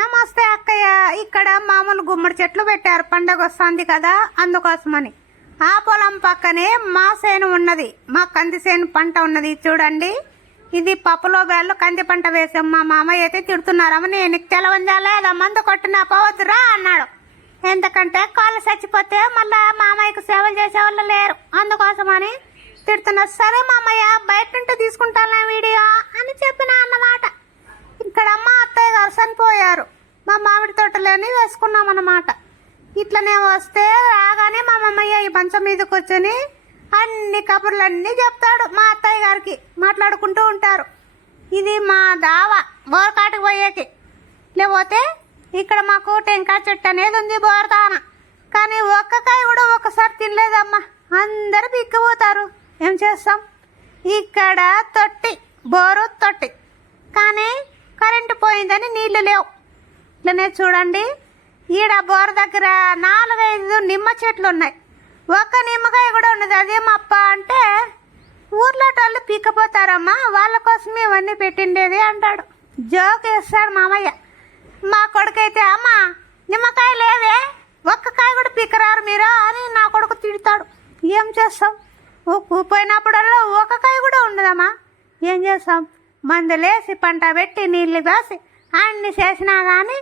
నమస్తే అక్కయ్య. ఇక్కడ మామూలు గుమ్మడి చెట్లు పెట్టారు, పండగ వస్తుంది కదా అందుకోసమని. ఆ పొలం పక్కనే మా సేను ఉన్నది, మా కంది సేను పంట ఉన్నది చూడండి. ఇది పప్పులో వేళ్ళు కంది పంట వేసాం. మా మామయ్య అయితే తిడుతున్నారమ్మ, నేను తెలవంజాలేదా మందు కొట్టినా పోవద్దురా అన్నాడు. ఎందుకంటే కాళ్ళు చచ్చిపోతే మళ్ళా మామయ్యకు సేవలు చేసేవాళ్ళు లేరు, అందుకోసమని తిడుతున్నారు. సరే మామయ్య బయట నుండి తీసుకుంటాను వీడియో అని చెప్పిన అన్నమాట. ఇక్కడ మా అత్తయ్య గారు చనిపోయారు, మా మామిడి తోటలోని వేసుకున్నాం అన్నమాట. ఇట్లనే వస్తే రాగానే మా మామయ్య ఈ మంచం మీద కూర్చొని అన్ని కబుర్లన్నీ చెప్తాడు. మా అత్తయ్య గారికి మాట్లాడుకుంటూ ఉంటారు. ఇది మా దావ బోరకాటికి పోయేకి. లేకపోతే ఇక్కడ మాకు టెంకాయ చెట్టు అనేది ఉంది బోరదాన, కానీ ఒక్క కాయ కూడా ఒక్కసారి తినలేదమ్మా. అందరూ బిక్కిపోతారు, ఏం చేస్తాం. ఇక్కడ తొట్టి, బోరు తొట్టి, కానీ కరెంటు పోయిందని నీళ్లు లేవు. ఇట్లనే చూడండి, ఈడ బోర్ దగ్గర 4-5 నిమ్మ చెట్లు ఉన్నాయి, ఒక్క నిమ్మకాయ కూడా ఉన్నది. అదేమప్ప అంటే ఊర్లో వాళ్ళు పీకపోతారమ్మా, వాళ్ళ కోసమే ఇవన్నీ పెట్టిండేది అంటాడు. జోక్ వేస్తాడు మామయ్య. మా కొడుకైతే అమ్మ నిమ్మకాయ లేవే, ఒక్క కాయ కూడా పీకరారు మీరు అని నా కొడుకు తిడతాడు. ఏం చేస్తాం, పోయినప్పుడల్లా ఒక కాయ కూడా ఉండదమ్మా. ఏం చేస్తాం, మందులేసి పంట పెట్టి నీళ్లు వేసి అన్ని చేసినా కానీ